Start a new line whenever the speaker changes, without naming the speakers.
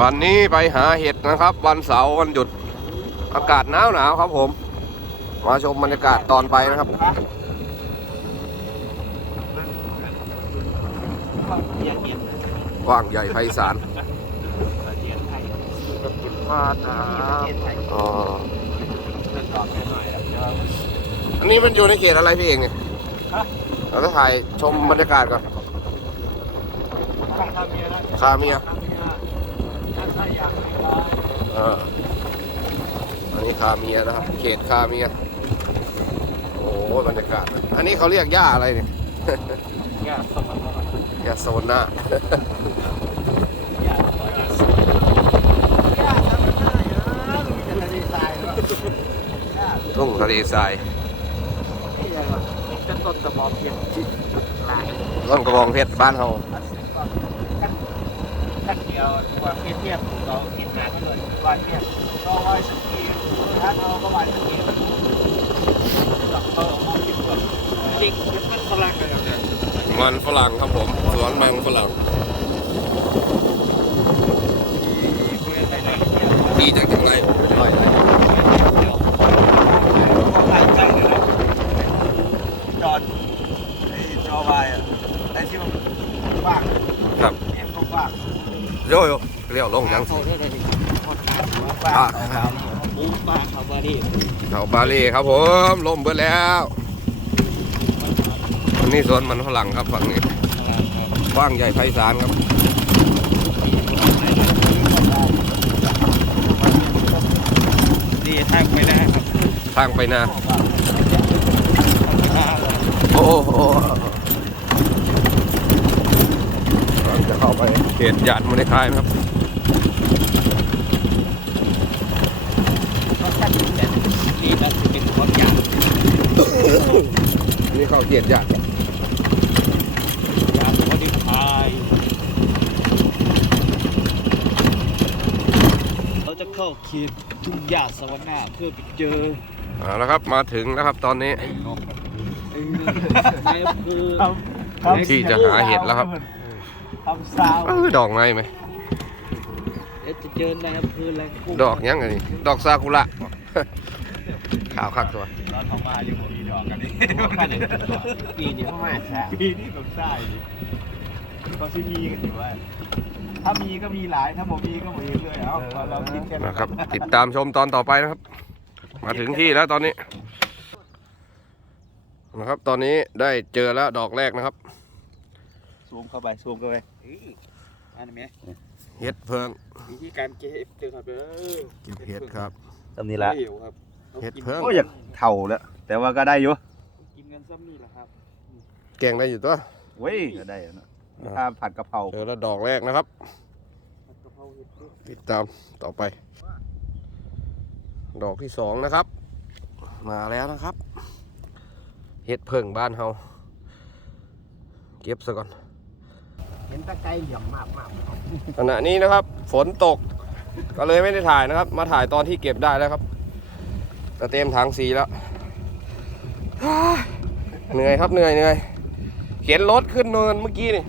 วันนี้ไปหาเห็ดนะครับ วันเสาร์วันหยุดอากาศหนาวหนาวๆครับผม มาชมบรรยากาศตอนไปนะครับ
เทียนเทียน
กว้างใหญ่ไพศาล
เทียนไทย
พาดา
เทียนไทย
อ๋อ
เพื่อนตอบหน่อยครับ
อันนี้มันอยู่ในเขตอะไรพี่เองเนี่ย
ฮะ
เราจะถ่ายชมบรรยากาศก่อน
ข้าเมียนะ
คาเมีย
ถ้าถ้า อยาก
เอออันนี้คาเมียนะครับเขตคาเมียโอ้โหบรรยากาศ อันนี้เขาเรียกหญ้าอะไรเนี่ย
อยากสมัคร
หญ้าโซนหน้า
อยากขออยากสมัครอยากทำได้นะมีแต่ทะเลทรายแล้วอยาก
ทุ่งทะเลทราย
ที่อะไรวะนี่จะต้นตะบองเทียนจิตลาย
ต้นกระบองเพชรบ้านเฮา
ท่านเดียวตัวเทียบเทียบเราคิดนานก็เลยวันเทียบก็ไว้สักทีถ้าเราก็วันสักทีหลักเออมองคิดแบบจริงมันฝรั่งกันเนี่ย
มันฝรั่งครับผมสวนแมงฝรั่งดีจังจังไรอร่อยเลย
จอนไอ้จอวายอะไอ้ที่มันกว้าง
ครับ
เห็นกว้าง
โยโย่เรียวลงยัง
โทษด้วยดิคนขายกว้างนะครับปุ๊บบ้าเขาบาดี
เขาบาลีครับผมล่มเบิดแล้วอันนี้สวนมันฝรั่งครับฝั่งนี้กว้างใหญ่ไพศาลครับ
ดีทางไปได้ครับ
ทางไปนาโอ้โหเราจะ เข้าไปเขตหยาดมณิคายนะครับ
ก็ท่านแต่ดีก็คือเป็นคนอย่าง
อันนี้เข้าเขตหยาด
อย่างพอดีพายเราจะเข้าเขตทุ่งหญ้าสวรรค์หน้าเพื่อไปเจอ
เอาละครับมาถึงแล้วครับตอนนี้
นายอำเภอ
ที่จะหาเห็ดแล้วครับ
ทำซาว
เออดอกไม้ไหม
เดี๋ยวจะเจอนายอำเภอแรงกุ้ง
ดอกยังไงนี่ดอกซากุระ ขาวคักตัว
เราทำมาอยู่ปีดอกกันนี่ปีเดียวไม่ใช่ปีนี้ผมใช่เขาชื่อมีกันอยู่ว่าถ้ามีก็มีหลายถ้าผมมีก็หมดเลยเอาเราคิดแค่
นะครับ ติดตามชมตอนต่อไปนะครับ มาถึงที่แล้วตอนนี้นะครับ ตอนนี้ได้เจอแล้วดอกแรกนะครับ
ซูมเข้าไปซูมเข้าไปอันนี้ไหม
เห็ดเพิง
วิธีการเก็บเจอครับเออ
เก็บเห็ดครับ
ตำนี้ละ
เหี่ยวครับ
เห็ดเพิ่ง
โอ้อยากเท่าแล้วแต่ว่าก็ได้อยู่
กินกันซ้ำนี่แหละครับ
แกงได้อยู่ตัว
เว้ยก็ได้อยู่นะถ้าผัดกะเพรา
เจอแล้วดอกแรกนะครับ
ผัดกะเพราเห็ดด้วย
ติดตามต่อไป ดอกที่สองนะครับ มาแล้วนะครับ เห็ดเพิงบ้านเฮาเก็บซะก่อน
เห็นตะไคร้เหลี่ยมมากมาก
ขณะนี้นะครับ ฝนตกก็เลยไม่ได้ถ่ายนะครับ มาถ่ายตอนที่เก็บได้แล้วครับแต่เต็มถังสีแล้วเหนื่อยครับเหนื่อยเหนื่อยเข็นรถขึ้นเนินเมื่อกี้นี่